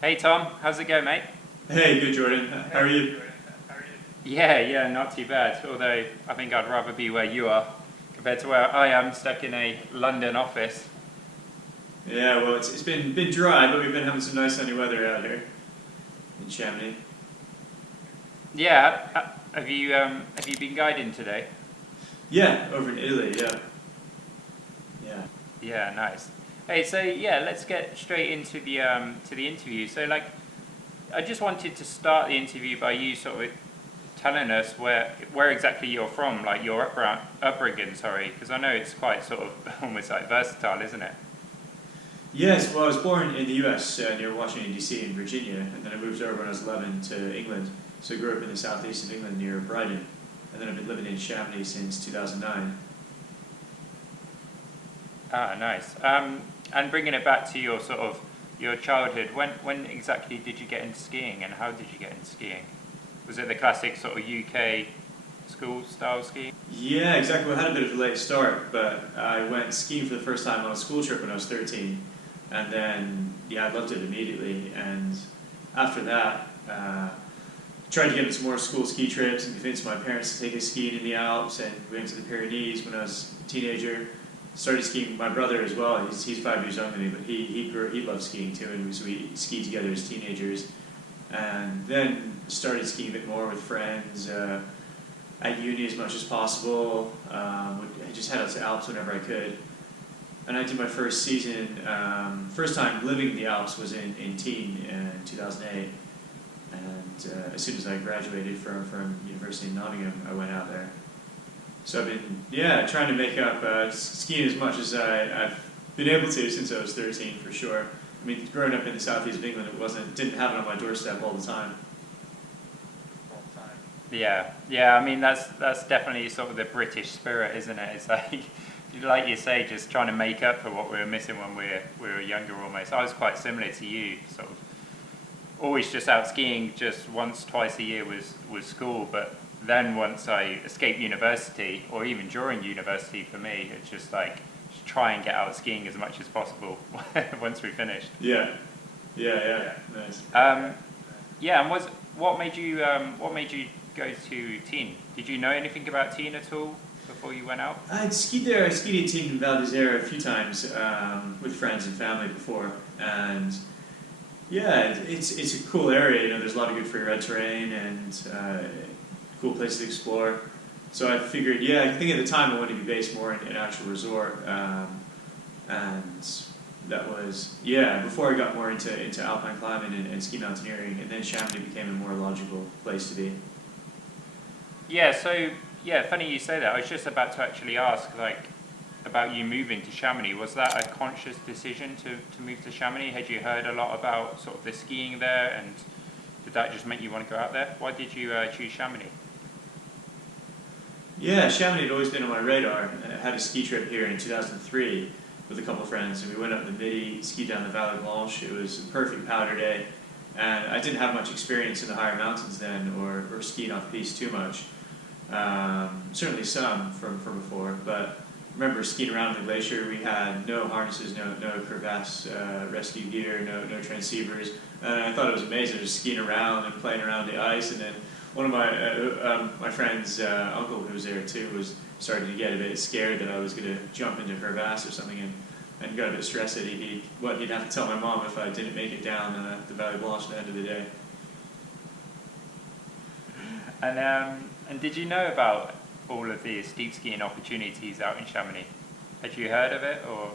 Hey Tom, how's it going, mate? Hey, good Jordan. How are you? Yeah, not too bad. Although I think I'd rather be where you are compared to where I am, stuck in a London office. Yeah, well, it's been dry, but we've been having some nice sunny weather out here in Chamonix. Yeah, have you been guiding today? Yeah, over in Italy. Yeah, yeah, Yeah, nice. Hey, so yeah, let's get straight into the interview. So I just wanted to start the interview by you sort of telling us where exactly you're from, like your upbringing. Sorry, because I know it's quite sort of almost like versatile, isn't it? yes. Well, I was born in the U.S. Near Washington D.C. in Virginia, and then I moved over when I was 11 to England. So I grew up in the southeast of England near Brighton, and then I've been living in Chamonix since 2009. Ah, nice. And bringing it back to your sort of your childhood, when exactly did you get into skiing, and how did you get into skiing? Was it the classic sort of UK school style skiing? Yeah, exactly. I had a bit of a late start, but I went skiing for the first time on a school trip when I was 13, and then yeah, I loved it immediately. And after that, tried to get into more school ski trips and convinced my parents to take us skiing in the Alps, and we went to the Pyrenees when I was a teenager. Started skiing with my brother as well. He's 5 years younger than me, but he loved skiing too, and so we skied together as teenagers. And then started skiing a bit more with friends. At uni as much as possible. I just head out to Alps whenever I could. And I did my first season, first time living in the Alps was in Teen in 2008. And as soon as I graduated from University of Nottingham, I went out there. So I've been, yeah, trying to make up skiing as much as I've been able to since I was 13 for sure. I mean, growing up in the southeast of England, didn't have it on my doorstep all the time. Yeah. I mean, that's definitely sort of the British spirit, isn't it? It's like you say, just trying to make up for what we were missing when we were younger. Almost, I was quite similar to you, sort of always just out skiing, just once, twice a year was school. But then once I escaped university, or even during university, for me, it's just like just try and get out skiing as much as possible once we finished. Yeah, yeah, nice. Yeah, and what made you go to Teen? Did you know anything about Teen at all before you went out? I'd skied there. I skied at Teen in Val d'Isere a few times with friends and family before, and yeah, it's a cool area. You know, there's a lot of good free ride terrain and cool places to explore. So I figured, yeah, I think at the time I wanted to be based more in an actual resort, and that was, yeah, before I got more into alpine climbing and ski mountaineering, and then Chamonix became a more logical place to be. Yeah, so yeah, funny you say that. I was just about to actually ask about you moving to Chamonix. Was that a conscious decision to move to Chamonix? Had you heard a lot about sort of the skiing there, and did that just make you want to go out there? Why did you choose Chamonix? Yeah, Chamonix had always been on my radar. I had a ski trip here in 2003 with a couple of friends, and we went up the Midi, skied down the Vallée Blanche. It was a perfect powder day, and I didn't have much experience in the higher mountains then, or skiing off piste too much. Certainly some from before, but I remember skiing around the glacier. We had no harnesses, no crevasse rescue gear, no transceivers, and I thought it was amazing just skiing around and playing around the ice. And then one of my friend's uncle, who was there too, was starting to get a bit scared that I was going to jump into a crevasse or something, and got a bit stressed that he'd have to tell my mom if I didn't make it down the Vallée Blanche at the end of the day. And did you know about all of the steep skiing opportunities out in Chamonix? Had you heard of it, or?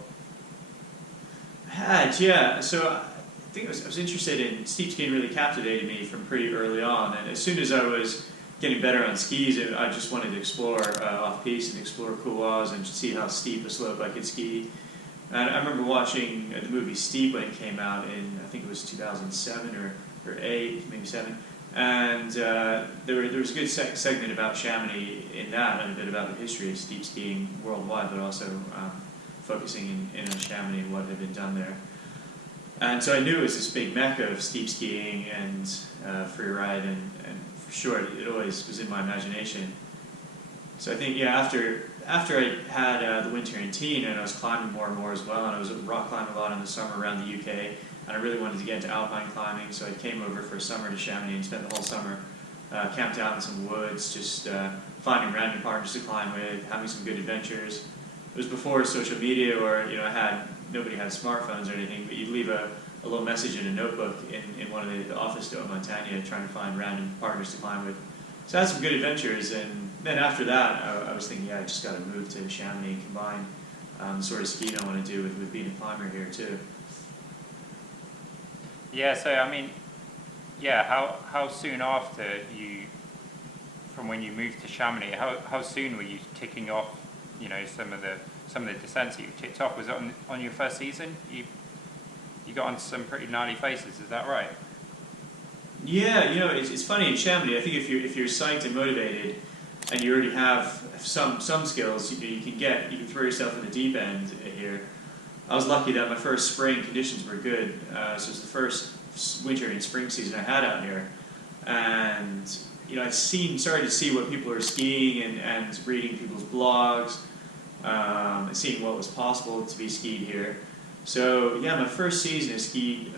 I had, yeah. So I think I was interested in steep skiing. Really captivated me from pretty early on, and as soon as I was getting better on skis, I just wanted to explore off piste and explore couloirs and see how steep a slope I could ski. And I remember watching the movie Steep when it came out in, I think it was 2007 or 8, maybe 7. And there was a good segment about Chamonix in that, and a bit about the history of steep skiing worldwide, but also focusing in on Chamonix and what had been done there. And so I knew it was this big mecca of steep skiing and free ride, and for sure it always was in my imagination. So I think, yeah, after I had the winter in Teen, and I was climbing more and more as well, and I was rock climbing a lot in the summer around the UK, and I really wanted to get into alpine climbing, so I came over for a summer to Chamonix and spent the whole summer camped out in some woods, just finding random partners to climb with, having some good adventures. It was before social media, or nobody had smartphones or anything, but you'd leave a little message in a notebook in one of the office stoke Montagna, trying to find random partners to climb with. So I had some good adventures, and then after that, I was thinking, I just got to move to Chamonix and combine the sort of skiing I want to do with being a climber here too. Yeah, so I mean, how soon after from when you moved to Chamonix, how soon were you ticking off, some of the descents that you ticked off? Was it on your first season? You got on some pretty gnarly faces, is that right? Yeah, it's funny in Chamonix. I think if you're psyched and motivated, and you already have some skills, you can throw yourself in the deep end here. I was lucky that my first spring conditions were good, so it's the first winter and spring season I had out here, and I started to see what people are skiing and reading people's blogs, and seeing what was possible to be skied here. So yeah, my first season I skied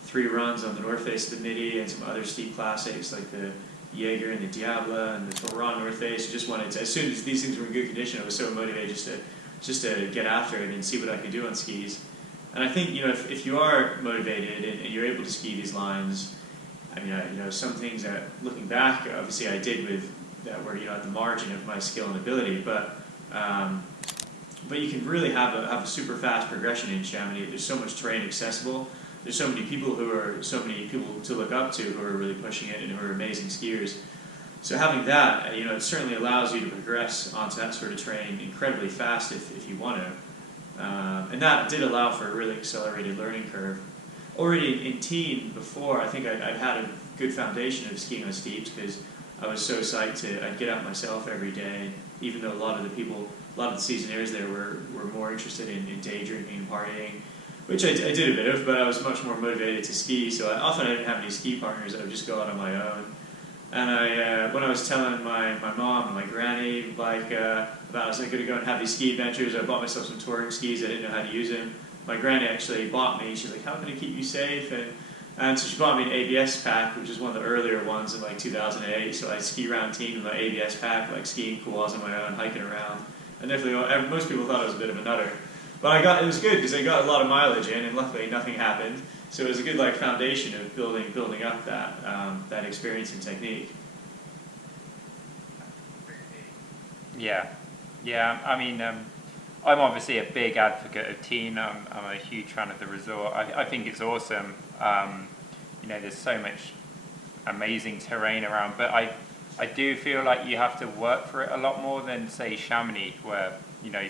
3 runs on the north face of the Midi and some other steep classics like the Jaeger and the Diable and the Toron north face. I just wanted to, as soon as these things were in good condition, I was so motivated just to get after it and see what I could do on skis. And I think if you are motivated and you're able to ski these lines, I mean, some things that looking back, obviously I did with that were at the margin of my skill and ability, but you can really have a super fast progression in Chamonix. There's so much terrain accessible. There's so many people to look up to who are really pushing it and who are amazing skiers. So having that, it certainly allows you to progress onto that sort of terrain incredibly fast if you want to. And that did allow for a really accelerated learning curve. Already in teen before, I think I'd had a good foundation of skiing on steeps because I was so psyched I'd get out myself every day, even though a lot of the seasonaires there were more interested in day drinking and partying, which I did a bit of, but I was much more motivated to ski, so I didn't have any ski partners. I would just go out on my own. And when I was telling my mom and my granny about I was going to go and have these ski adventures, I bought myself some touring skis. I didn't know how to use them. My granny actually bought me. She's like, "How can I keep you safe?" And so she bought me an ABS pack, which is one of the earlier ones in like 2008. So I ski around teen with my ABS pack, like skiing couloirs on my own, hiking around. And definitely, most people thought I was a bit of a nutter. But it was good because I got a lot of mileage in, and luckily nothing happened. So it was a good foundation of building up that experience and technique. Yeah. I mean, I'm obviously a big advocate of teen. I'm a huge fan of the resort. I think it's awesome. There's so much amazing terrain around, but I do feel like you have to work for it a lot more than say Chamonix, where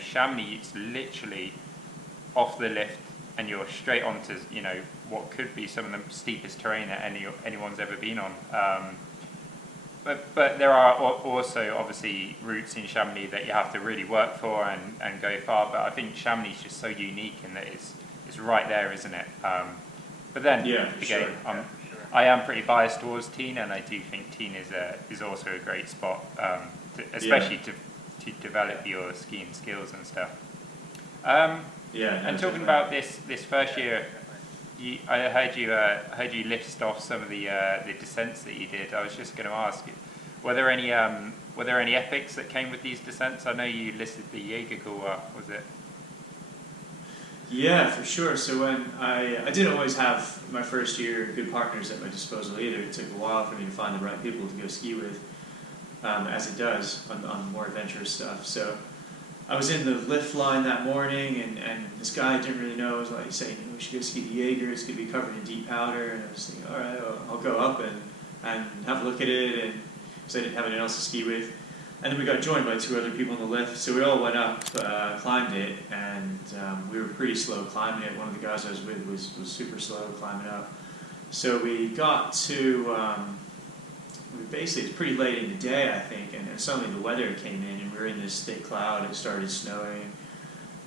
Chamonix it's literally off the lift and you're straight onto what could be some of the steepest terrain that anyone's ever been on. But there are also obviously routes in Chamonix that you have to really work for and go far. But I think Chamonix is just so unique in that it's right there, isn't it? But then again, I am pretty biased towards teen, and I do think teen is also a great spot, especially to develop your skiing skills and stuff. And talking about this first year, I heard you list off some of the descents that you did. I was just going to ask, were there any epics that came with these descents? I know you listed the Aiguille Tour, was it? Yeah, for sure. So when I didn't always have my first year good partners at my disposal either. It took a while for me to find the right people to go ski with, as it does on more adventurous stuff. So I was in the lift line that morning, and this guy I didn't really know was like saying, "We should go ski the Jaeger. It's going to be covered in deep powder." And I was thinking, "All right, I'll go up and have a look at it," and because I didn't have anyone else to ski with. And then we got joined by 2 other people on the lift, so we all went up, climbed it, and we were pretty slow climbing it. One of the guys I was with was super slow climbing up. So we got to, it's pretty late in the day, I think, and suddenly the weather came in, and we were in this thick cloud. It started snowing,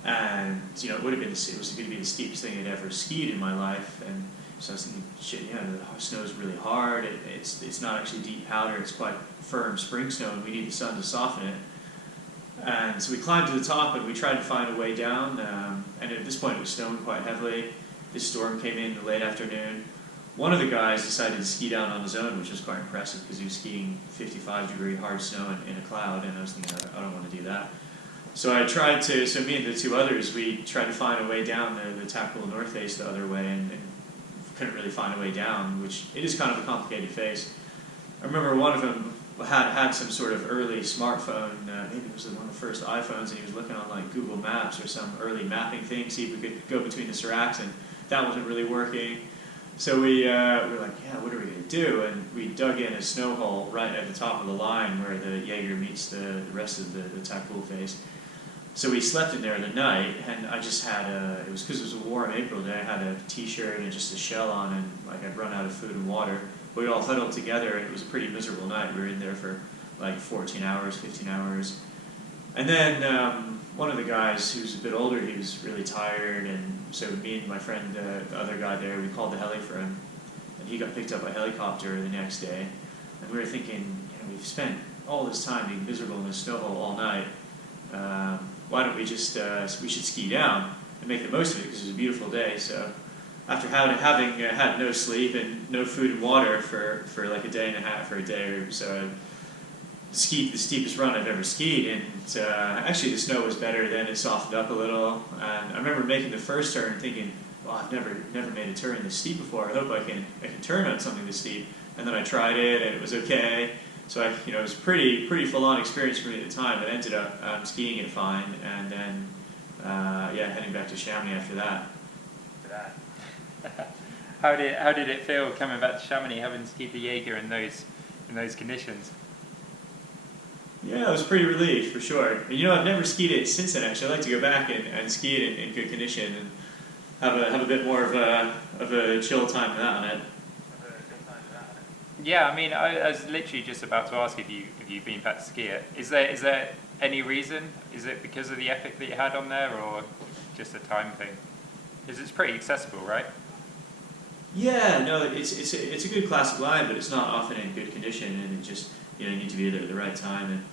and it was going to be the steepest thing I'd ever skied in my life. And so I was thinking, shit, the snow's really hard. It's not actually deep powder. It's quite firm spring snow, and we need the sun to soften it. And so we climbed to the top, and we tried to find a way down. And at this point, it was snowing quite heavily. this storm came in the late afternoon. One of the guys decided to ski down on his own, which was quite impressive because he was skiing 55-degree hard snow in a cloud, and I was thinking, I don't want to do that. So me and the two others, we tried to find a way down the tactical north face the other way, and couldn't really find a way down, which it is kind of a complicated face. I remember one of them had some sort of early smartphone, maybe it was one of the first iPhones, and he was looking on like Google Maps or some early mapping thing, see if we could go between the seracs, and that wasn't really working. So we were like, yeah, what are we going to do? And we dug in a snow hole right at the top of the line where the Jaeger meets the rest of the tactical face. So we slept in there the night, and I just had it was because it was a warm April day, I had a t-shirt and just a shell on, and like I'd run out of food and water. We all huddled together, and it was a pretty miserable night. We were in there for like 14 hours, 15 hours. And then one of the guys who's a bit older, he was really tired, and so me and my friend, the other guy there, we called the heli for him, and he got picked up by helicopter the next day. And we were thinking, we've spent all this time being miserable in this snowhole all night. Why don't we just, we should ski down and make the most of it because it was a beautiful day. So after having had no sleep and no food and water for like a day and a half or a day or so, I skied the steepest run I've ever skied, and actually the snow was better then. It softened up a little, and I remember making the first turn thinking, well, I've never made a turn this steep before. I hope I can turn on something this steep. And then I tried it, and it was okay. So it was pretty full-on experience for me at the time, but ended up skiing it fine, and then heading back to Chamonix after that. How did it feel coming back to Chamonix, having skied the Jaeger in those conditions? Yeah, it was pretty relieved for sure. And, I've never skied it since then. Actually, I'd like to go back and ski it in good condition and have a bit more of a chill time on it. Yeah, I mean, I was literally just about to ask if you've been back to ski it. Is there any reason? Is it because of the epic that you had on there, or just a time thing? Because it's pretty accessible, right? Yeah, no, it's a good classic line, but it's not often in good condition, and it just you need to be there at the right time, and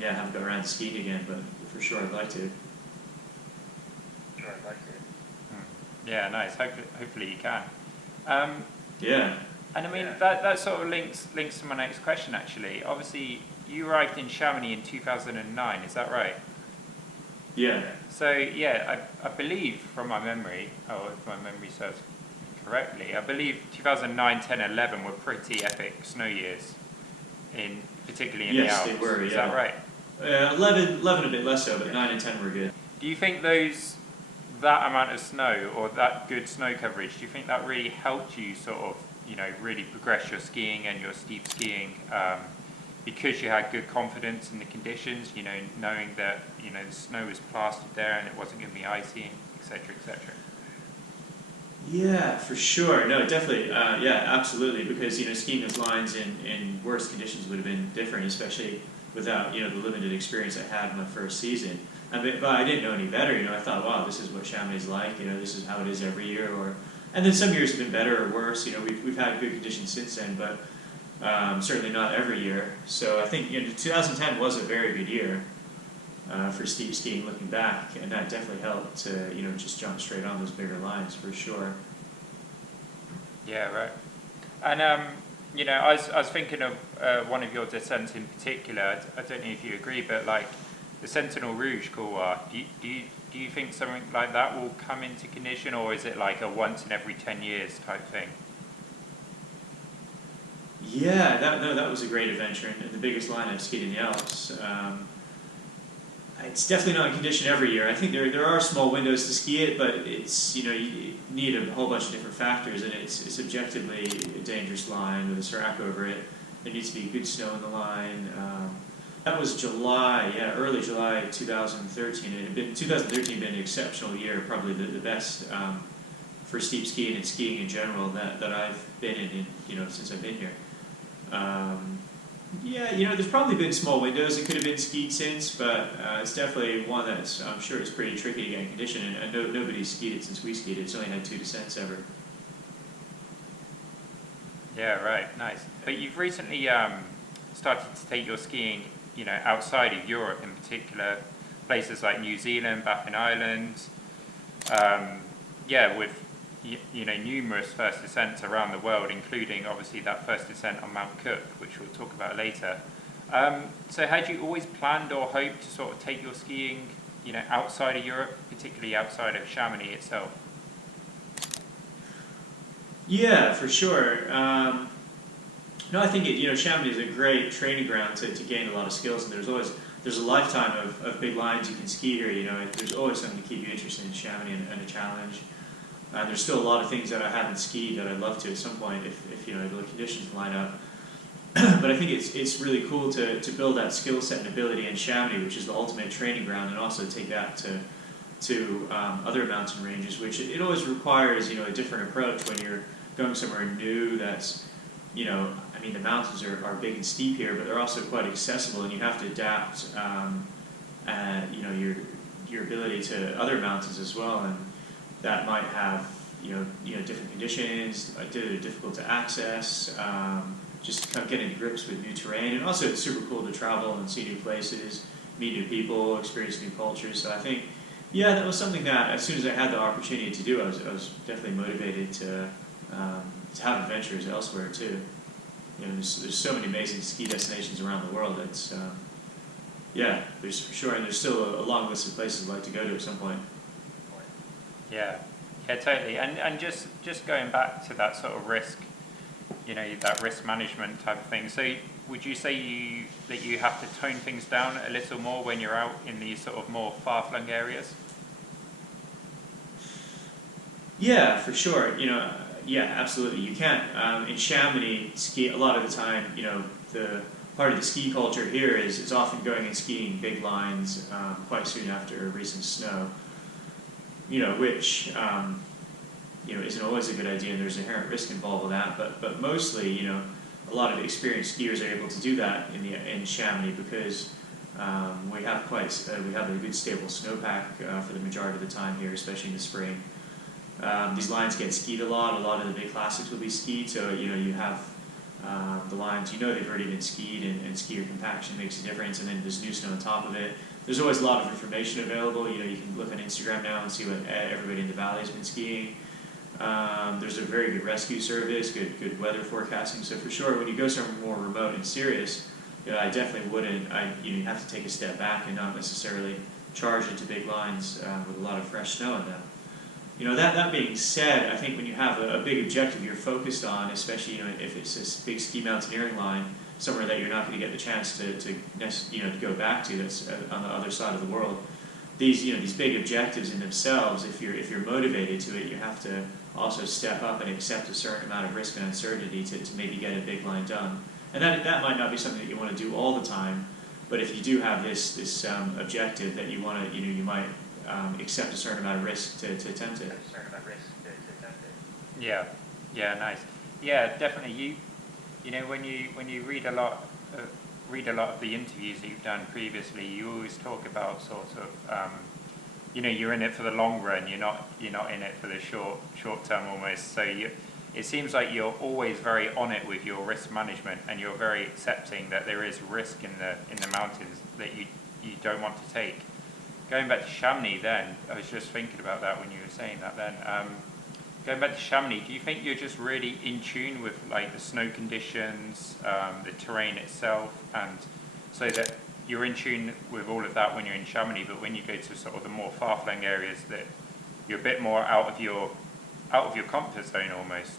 haven't got around to skiing again, but for sure I'd like to. Yeah, nice. Hopefully you can. Yeah. And I mean, that sort of links to my next question, actually. Obviously, you arrived in Chamonix in 2009, is that right? Yeah. So, yeah, I believe from my memory, if my memory serves correctly, I believe 2009, 10, 11 were pretty epic snow years, particularly in the Alps. Yes, they were, Is that right? 11 a bit less so, but 9 and 10 were good. Do you think that amount of snow, or that good snow coverage, do you think that really helped you sort of, really progress your skiing and your steep skiing, because you had good confidence in the conditions, knowing that, the snow was plastered there and it wasn't going to be icy, etc., etc.? Yeah, for sure. No, definitely. Absolutely. Because skiing those lines in worse conditions would have been different, especially without the limited experience I had in my first season. But I didn't know any better. I thought, wow, this is what Chamonix is like. This is how it is every year. And then some years have been better or worse. We've had good conditions since then, but certainly not every year. So I think 2010 was a very good year for steep skiing looking back, and that definitely helped to just jump straight on those bigger lines for sure. Yeah, right. And I was thinking of one of your descents in particular. I don't know if you agree, but like the Sentinelle Rouge Couloir, do you think something like that will come into condition, or is it like a once in every 10 years type thing? Yeah, that was a great adventure, and the biggest line I've skied in the Alps. It's definitely not in condition every year. I think there are small windows to ski it, but it's you need a whole bunch of different factors, and it's objectively a dangerous line with a serac over it. There needs to be good snow in the line. That was July, early July 2013. It had been 2013 had been an exceptional year, probably the best for steep skiing and skiing in general that I've been in since I've been here. There's probably been small windows that could have been skied since, but it's definitely one that's, I'm sure it's pretty tricky to get in condition, and nobody's skied it since we skied it. It's only had 2 descents ever. Yeah, right, nice. But you've recently started to take your skiing, outside of Europe, in particular, places like New Zealand, Baffin Island. yeah, with numerous first descents around the world, including obviously that first descent on Mount Cook, which we'll talk about later. So had you always planned or hoped to sort of take your skiing, outside of Europe, particularly outside of Chamonix itself? Yeah, for sure. No, I think Chamonix is a great training ground to gain a lot of skills, and there's a lifetime of big lines you can ski here. There's always something to keep you interested in Chamonix and a challenge. There's still a lot of things that I haven't skied that I'd love to at some point if the conditions line up. But I think it's really cool to build that skill set and ability in Chamonix, which is the ultimate training ground, and also take that to other mountain ranges, which it always requires a different approach when you're going somewhere new. That's the mountains are big and steep here, but they're also quite accessible, and you have to adapt your ability to other mountains as well, and that might have different conditions, difficult to access. Just kind of getting to grips with new terrain, and also it's super cool to travel and see new places, meet new people, experience new cultures. So I think, that was something that as soon as I had the opportunity to do, I was definitely motivated to have adventures elsewhere too. There's so many amazing ski destinations around the world. It's there's for sure, and there's still a long list of places I'd like to go to at some point. Yeah, totally. And just going back to that sort of risk, that risk management type of thing. So would you say that you have to tone things down a little more when you're out in these sort of more far-flung areas? Yeah, for sure. Absolutely. You can't. In Chamonix, ski a lot of the time. The part of the ski culture here is often going and skiing big lines quite soon after recent snow. Which isn't always a good idea, and there's inherent risk involved with that. But mostly, a lot of experienced skiers are able to do that in Chamonix because we have a good stable snowpack for the majority of the time here, especially in the spring. These lines get skied a lot. A lot of the big classics will be skied, so you have the lines. They've already been skied, and skier compaction makes a difference. And then there's new snow on top of it. There's always a lot of information available. You can look on Instagram now and see what everybody in the valley has been skiing. There's a very good rescue service, good weather forecasting. So for sure, when you go somewhere more remote and serious, I definitely wouldn't. You have to take a step back and not necessarily charge into big lines with a lot of fresh snow in them. That being said, I think when you have a big objective you're focused on, especially if it's this big ski mountaineering line, somewhere that you're not going to get the chance to go back to, that's on the other side of the world. These big objectives in themselves, if you're motivated to it, you have to also step up and accept a certain amount of risk and uncertainty to maybe get a big line done. And that might not be something that you want to do all the time, but if you do have this objective that you want to, you might accept a certain amount of risk to attempt it. Yeah, nice. Yeah, definitely. When you read a lot of the interviews that you've done previously, you always talk about sort of, you're in it for the long run. You're not in it for the short term almost. So it seems like you're always very on it with your risk management, and you're very accepting that there is risk in the mountains that you don't want to take. Going back to Chamonix then, I was just thinking about that when you were saying that then. Going back to Chamonix, do you think you're just really in tune with like the snow conditions, the terrain itself, and so that you're in tune with all of that when you're in Chamonix, but when you go to sort of the more far-flung areas, that you're a bit more out of your comfort zone almost,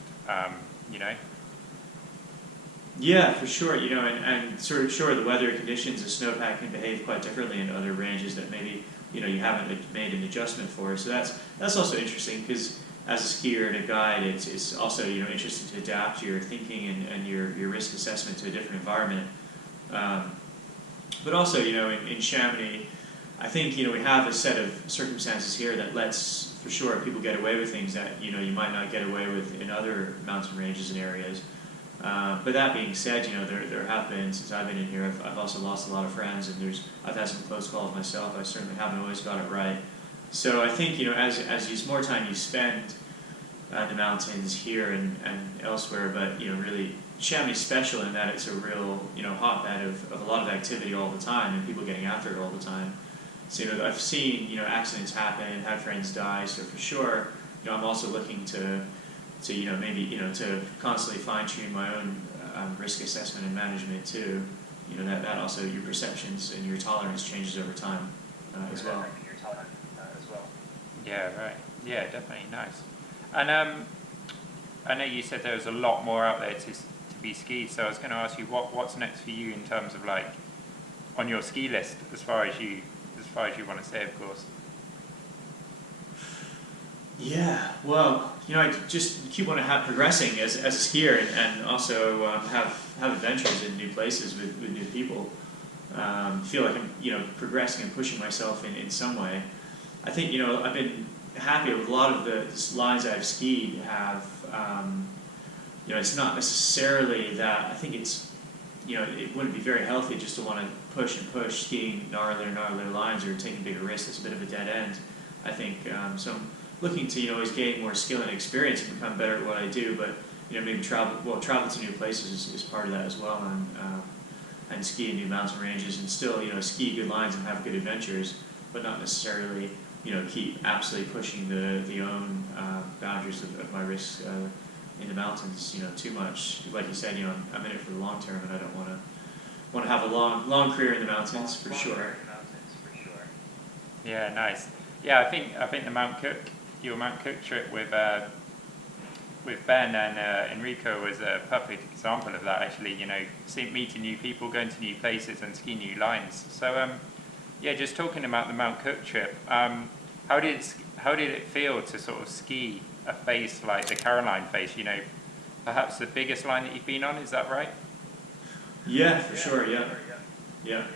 Yeah, for sure. And sort of sure, the weather conditions, the snowpack can behave quite differently in other ranges that maybe you haven't made an adjustment for. So that's also interesting because as a skier and a guide, it's also interesting to adapt your thinking and your risk assessment to a different environment. But also in Chamonix, I think we have a set of circumstances here that lets for sure people get away with things that you might not get away with in other mountain ranges and areas. But that being said, there have been, since I've been in here, I've also lost a lot of friends, and I've had some close calls myself. I certainly haven't always got it right. So I think as more time you spend in the mountains here and elsewhere, but really Chamonix is special in that it's a real hotbed of a lot of activity all the time and people getting after it all the time. So I've seen accidents happen, had friends die. So for sure, I'm also looking to maybe to constantly fine tune my own risk assessment and management too. That also your perceptions and your tolerance changes over time as well. Yeah, right. Yeah, definitely. Nice. And I know you said there was a lot more out there to be skied, so I was going to ask you what's next for you in terms of like on your ski list as far as you want to say, of course. Yeah, well, I just keep on progressing as a skier, and also have adventures in new places with new people. Feel like I'm progressing and pushing myself in some way. I think I've been happy with a lot of the lines I've skied have. It's not necessarily that. I think it's it wouldn't be very healthy just to want to push and push skiing gnarlier lines or taking bigger risks. It's a bit of a dead end. I think so. I'm looking to always gain more skill and experience and become better at what I do, but maybe travel to new places is part of that as well, and ski in new mountain ranges and still ski good lines and have good adventures, but not necessarily keep absolutely pushing the own boundaries of my risks in the mountains too much. Like you said, I'm in it for the long term, and I don't want to have a long career in the mountains for sure. Yeah, nice. Yeah, I think your Mount Cook trip with Ben and Enrico was a perfect example of that. Actually, meeting new people, going to new places, and skiing new lines. So, yeah, just talking about the Mount Cook trip. How did it feel to sort of ski a face like the Caroline face? Perhaps the biggest line that you've been on. Is that right? Yeah, for sure. Yeah.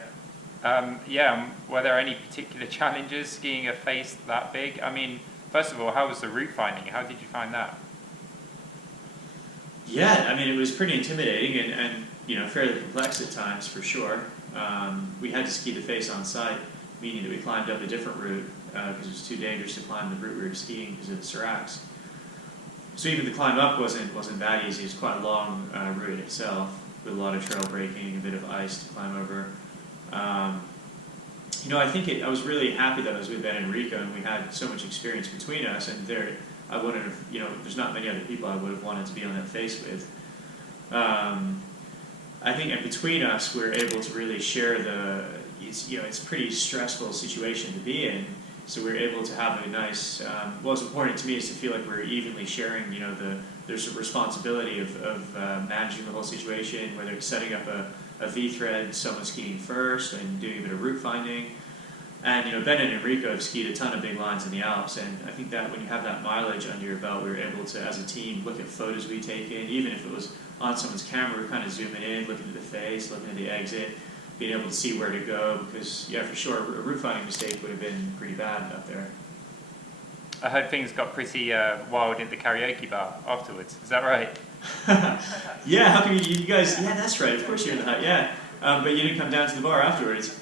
Were there any particular challenges skiing a face that big? I mean, first of all, how was the route finding? How did you find that? Yeah, I mean, it was pretty intimidating and fairly complex at times for sure. We had to ski the face on site, meaning that we climbed up a different route because it was too dangerous to climb the route we were skiing because of the seracs. So even the climb up wasn't that easy. It was quite a long route in itself with a lot of trail breaking, a bit of ice to climb over. I think I was really happy that I was with Ben and Enrico, and we had so much experience between us. And I wouldn't have, there's not many other people I would have wanted to be on that face with. I think between us, we're able to really share it's a pretty stressful situation to be in. So we're able to have a nice. What's important to me is to feel like we're evenly sharing. There's a responsibility of managing the whole situation, whether it's setting up a V-thread, someone skiing first, and doing a bit of route finding. And Ben and Enrico have skied a ton of big lines in the Alps, and I think that when you have that mileage under your belt, we were able to, as a team, look at photos we take in, even if it was on someone's camera, we're kind of zooming in, looking at the face, looking at the exit, being able to see where to go, because, yeah, for sure, a route finding mistake would have been pretty bad up there. I heard things got pretty wild at the karaoke bar afterwards. Is that right? Yeah, how come you guys... Yeah, that's right. Of course you're in the hut, yeah. But you didn't come down to the bar afterwards.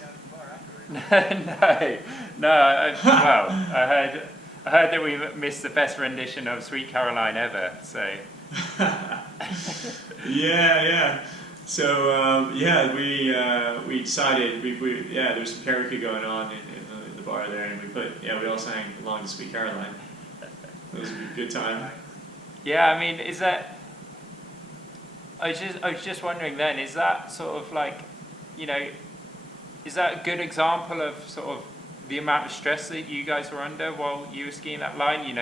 No. I heard that we missed the best rendition of Sweet Caroline ever, so... Yeah. So, we decided, there was some karaoke going on in the bar there, and we all sang along to Sweet Caroline. It was a good time. Yeah, I mean, is that... I was just wondering then, is that sort of like, is that a good example of sort of the amount of stress that you guys were under while you were skiing that line?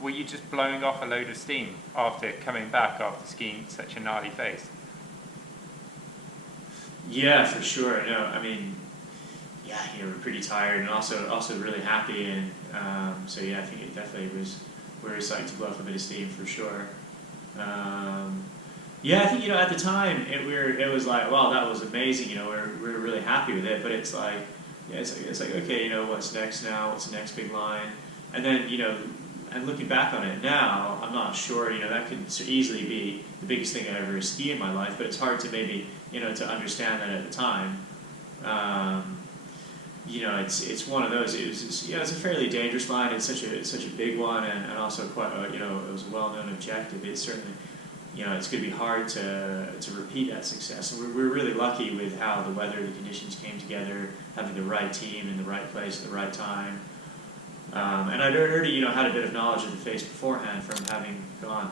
Were you just blowing off a load of steam after coming back after skiing such a gnarly face? Yeah, for sure. No, I mean, we're pretty tired and also really happy, and so yeah, I think it definitely was. We were psyched to blow off a bit of steam for sure. Yeah, I think at the time it was like, wow, that was amazing. We're really happy with it, but it's like, it's like okay, what's next now? What's the next big line? And then and looking back on it now, I'm not sure. That could easily be the biggest thing I ever ski in my life, but it's hard to maybe to understand that at the time. It's one of those. It's a fairly dangerous line. It's such a big one, and also quite it was a well-known objective. It's certainly it's going to be hard to repeat that success. And we're really lucky with how the weather, the conditions came together, having the right team in the right place at the right time. And I'd already, had a bit of knowledge of the face beforehand from having gone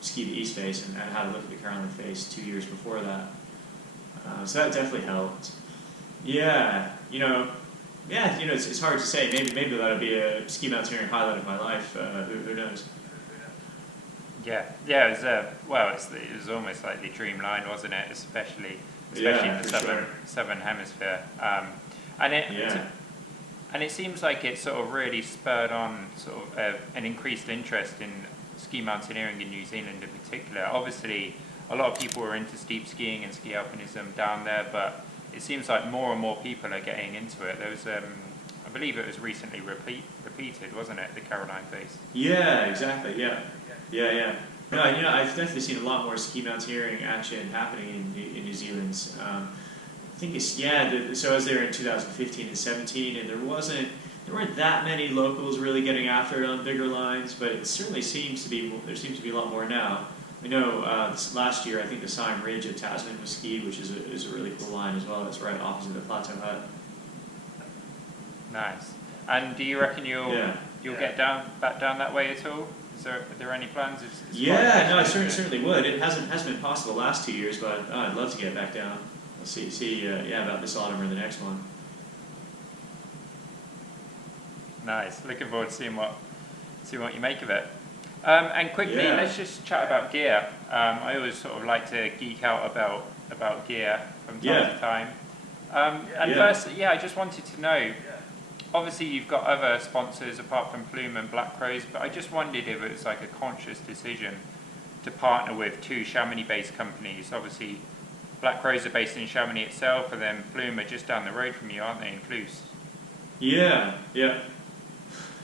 ski the East Face and had a look at the Caroline Face 2 years before that. So that definitely helped. Yeah, it's hard to say. Maybe that'll be a ski mountaineering highlight of my life. Who knows? Yeah, it was it was almost like the dream line, wasn't it? Especially in the southern hemisphere. And it seems like it sort of really spurred on sort of an increased interest in ski mountaineering in New Zealand in particular. Obviously, a lot of people were into steep skiing and ski alpinism down there, but it seems like more and more people are getting into it. There was, I believe it was recently repeated, wasn't it, the Caroline Face? Yeah, exactly. Yeah. No, I've definitely seen a lot more ski mountaineering action happening in New Zealand. I think so I was there in 2015 and 17, and there weren't that many locals really getting after it on bigger lines, but it certainly seems to be a lot more now. I know this last year, I think the Sime Ridge of Tasman was skied, which is a really cool line as well. It's right opposite the Plateau Hut. Nice. And do you reckon you'll get back down that way at all? Are there any plans? I certainly would. It hasn't been possible the last 2 years, but I'd love to get back down. We'll see about this autumn or the next one. Nice. Looking forward to seeing what you make of it. And quickly, let's just chat about gear. I always sort of like to geek out about gear from time to time. First, I just wanted to know, obviously you've got other sponsors apart from Plume and Black Crows, but I just wondered if it was like a conscious decision to partner with two Chamonix-based companies. Obviously, Black Crows are based in Chamonix itself, and then Plume are just down the road from you, aren't they, in Cluse? Yeah.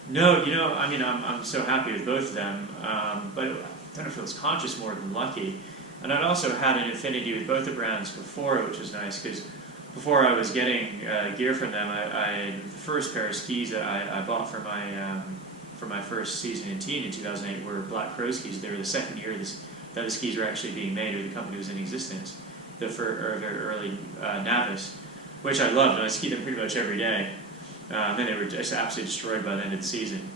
No, I'm so happy with both of them, but I don't know if it was conscious more than lucky. And I'd also had an affinity with both the brands before, which was nice, because before I was getting gear from them, the first pair of skis that I bought for my first season in teen in 2008 were Black Crow skis. They were the second year that the skis were actually being made, or the company was in existence, the very early Navis, which I loved, and I skied them pretty much every day. Then they were just absolutely destroyed by the end of the season.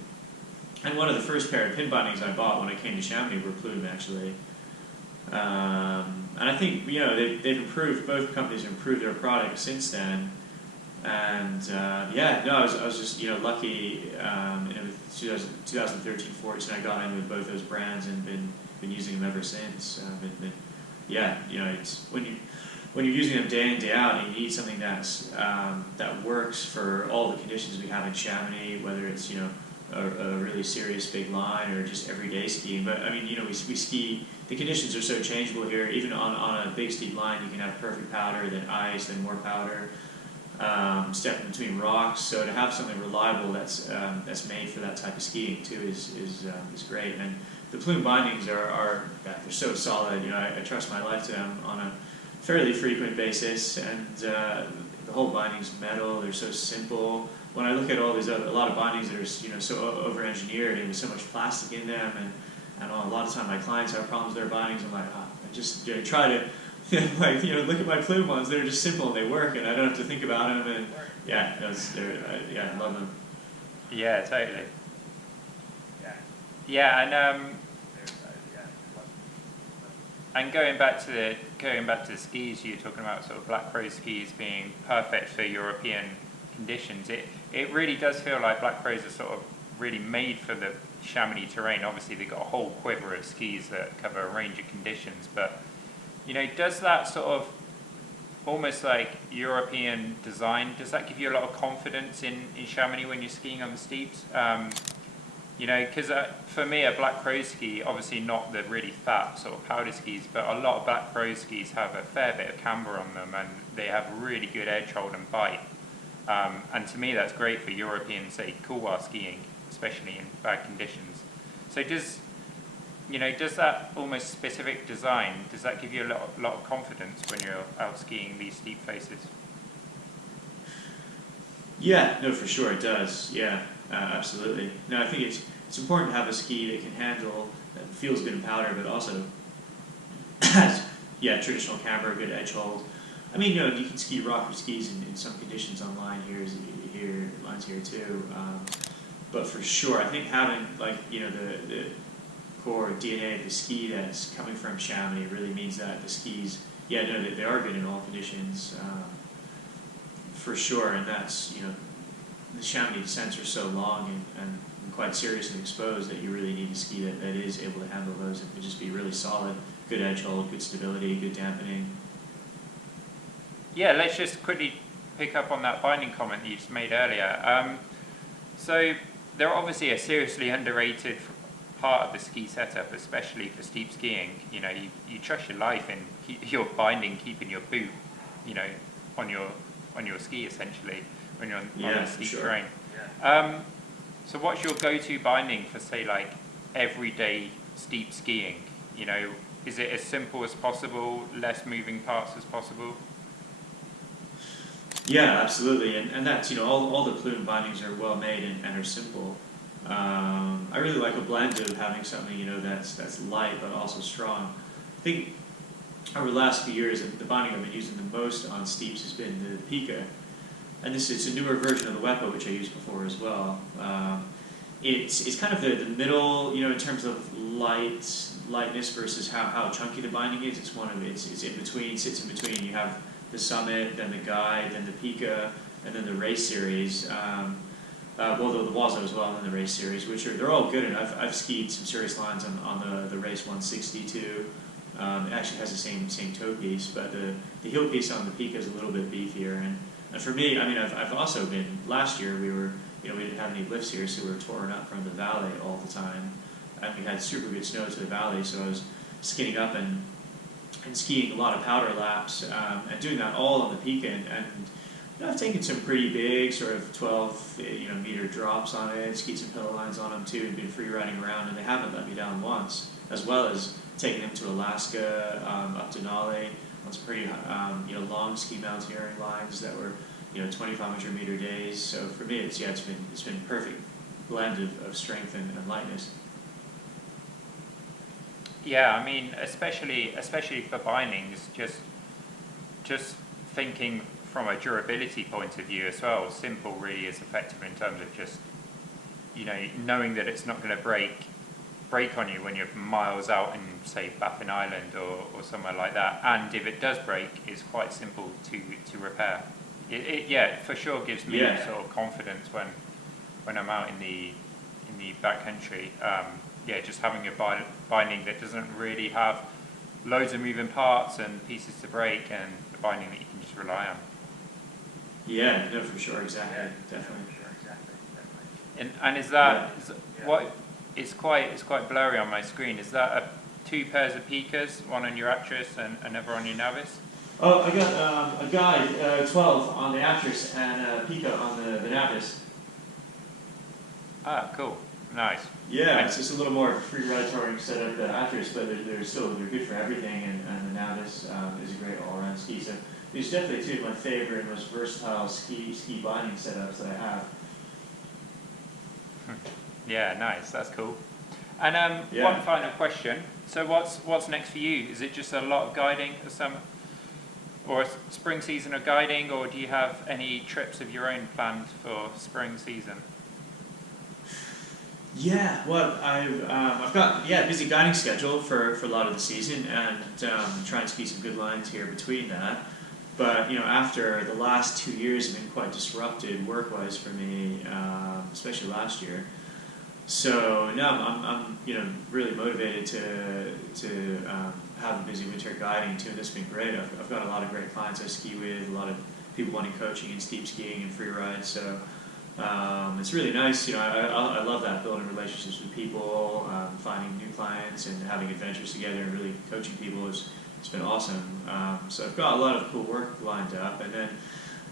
And one of the first pair of pin bindings I bought when I came to Chamonix were Plume, actually. And I think they've improved. Both companies have improved their product since then. And I was just lucky. With 2013-14, I got in with both those brands and been using them ever since. It's when you're using them day in, day out, and you need something that works for all the conditions we have in Chamonix, whether it's a really serious big line or just everyday skiing. But we ski. The conditions are so changeable here. Even on a big steep line, you can have perfect powder, then ice, then more powder, stepping between rocks. So to have something reliable that's made for that type of skiing too is great. And the Plume bindings are they're so solid. I trust my life to them on a fairly frequent basis, and the whole binding's metal. They're so simple. When I look at all these a lot of bindings that are so over-engineered and with so much plastic in them, and a lot of time my clients have problems with their bindings, I'm like, I just try to look at my Plume ones. They're just simple and they work, and I don't have to think about them. And I love them. Yeah, totally. Yeah, and going back to the skis, you're talking about sort of Black Crow skis being perfect for European conditions. It really does feel like Black Crows are sort of really made for the Chamonix terrain. Obviously, they've got a whole quiver of skis that cover a range of conditions, but does that sort of almost like European design, does that give you a lot of confidence in Chamonix when you're skiing on the steeps? Because for me, a Black Crow ski, obviously not the really fat sort of powder skis, but a lot of Black Crow skis have a fair bit of camber on them, and they have really good edge hold and bite. And to me, that's great for European, say, couloir skiing, especially in bad conditions. So does that almost specific design, does that give you a lot of confidence when you're out skiing these steep faces? Yeah, no, for sure it does. Yeah, absolutely. No, I think it's important to have a ski that can handle, that feels good in powder, but also has, traditional camber, good edge hold. You can ski rocker skis in some conditions on lines here too. but for sure, I think having like the core DNA of the ski that's coming from Chamonix really means that the skis, they are good in all conditions, for sure. And that's the Chamonix descents are so long and quite serious and exposed that you really need a ski that is able to handle those and can just be really solid, good edge hold, good stability, good dampening. Yeah, let's just quickly pick up on that binding comment that you just made earlier. So they're obviously a seriously underrated part of the ski setup, especially for steep skiing. You trust your life in your binding, keeping your boot, on your ski essentially when you're on a steep terrain. So what's your go-to binding for, say, like everyday steep skiing? Is it as simple as possible, less moving parts as possible? Yeah, absolutely, and that's all the plume bindings are well made and are simple. I really like a blend of having something that's light but also strong. I think over the last few years, the binding I've been using the most on steeps has been the Pika, and it's a newer version of the Wepo, which I used before as well. It's kind of the middle, in terms of lightness versus how chunky the binding is. It's in between, sits in between. You have the Summit, then the Guide, then the Pika, and then the Race Series. Well, the Wazo as well, and then the Race Series, they're all good. And I've skied some serious lines on the Race 160 too. It actually has the same toe piece, but the heel piece on the Pika is a little bit beefier. And for me, I've also been, last year we didn't have any lifts here, so we were touring up from the valley all the time. And we had super good snow to the valley, so I was skinning up and skiing a lot of powder laps, and doing that all on the Pika. And I've taken some pretty big, sort of 12 meter drops on it, skied some pillow lines on them too, and been free riding around, and they haven't let me down once. As well as taking them to Alaska, up to Denali, on some pretty long ski mountaineering lines that were 2,500 meter days. So for me, it's been a perfect blend of strength and lightness. Yeah, especially for bindings, just thinking from a durability point of view as well, simple really is effective in terms of just knowing that it's not going to break on you when you're miles out in, say, Baffin Island or somewhere like that. And if it does break, it's quite simple to repair. It for sure gives me sort of confidence when I'm out in the backcountry. Just having a binding that doesn't really have loads of moving parts and pieces to break, and a binding that you can just rely on. Yeah, no, for sure, exactly, definitely. And is that what? It's quite blurry on my screen. Is that two pairs of Pikas, one on your Actress and another on your Navis? Oh, I got a Guide 12 on the Actress and a Pika on the Navis. Ah, cool, nice. Yeah, it's just a little more free ride touring setup than Actress, but they're good for everything, and the Navis is a great all around ski. So these are definitely two of my favorite and most versatile ski binding setups that I have. Yeah, nice. That's cool. And one final question. So what's next for you? Is it just a lot of guiding this summer, or a spring season of guiding, or do you have any trips of your own planned for spring season? Yeah, well, I've got busy guiding schedule for a lot of the season, and trying to ski some good lines here between that. But after the last 2 years have been quite disrupted work-wise for me, especially last year. So now I'm really motivated to have a busy winter guiding too, and it's been great. I've got a lot of great clients I ski with, a lot of people wanting coaching in steep skiing and free rides. So it's really nice. I love that, building relationships with people, finding new clients, and having adventures together, and really coaching people it's been awesome. So I've got a lot of cool work lined up, and then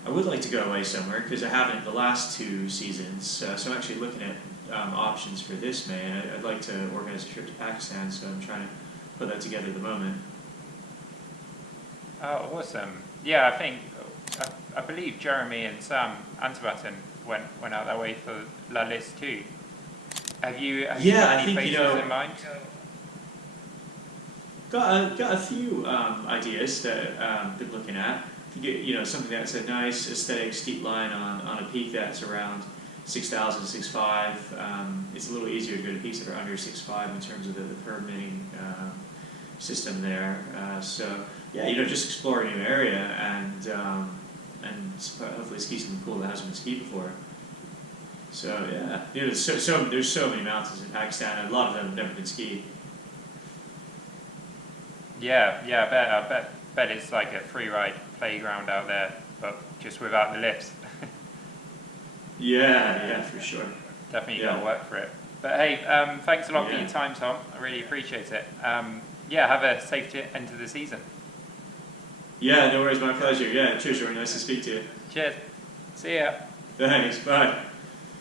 I would like to go away somewhere because I haven't the last 2 seasons. So I'm actually looking at options for this May, and I'd like to organize a trip to Pakistan. So I'm trying to put that together at the moment. Oh, awesome! Yeah, I believe Jeremy and Sam Antibaton went out that way for La Liste too. Have you got any places in mind? Got a few ideas that I've been looking at. To get something that's a nice aesthetic steep line on a peak that's around 6,000, 6,500. It's a little easier to go to peaks that are under 6,500 in terms of the permitting system there. So yeah, just explore a new area and hopefully ski something cool that hasn't been skied before. So yeah, there's so many mountains in Pakistan, and a lot of them have never been skied. Yeah, I bet it's like a free ride playground out there, but just without the lifts. Yeah, for sure. Definitely got to work for it. But hey, thanks a lot for your time, Tom. I really appreciate it. Have a safe end to the season. Yeah, no worries, my pleasure. Yeah, cheers, Jordan. Nice to speak to you. Cheers. See ya. Thanks. Bye.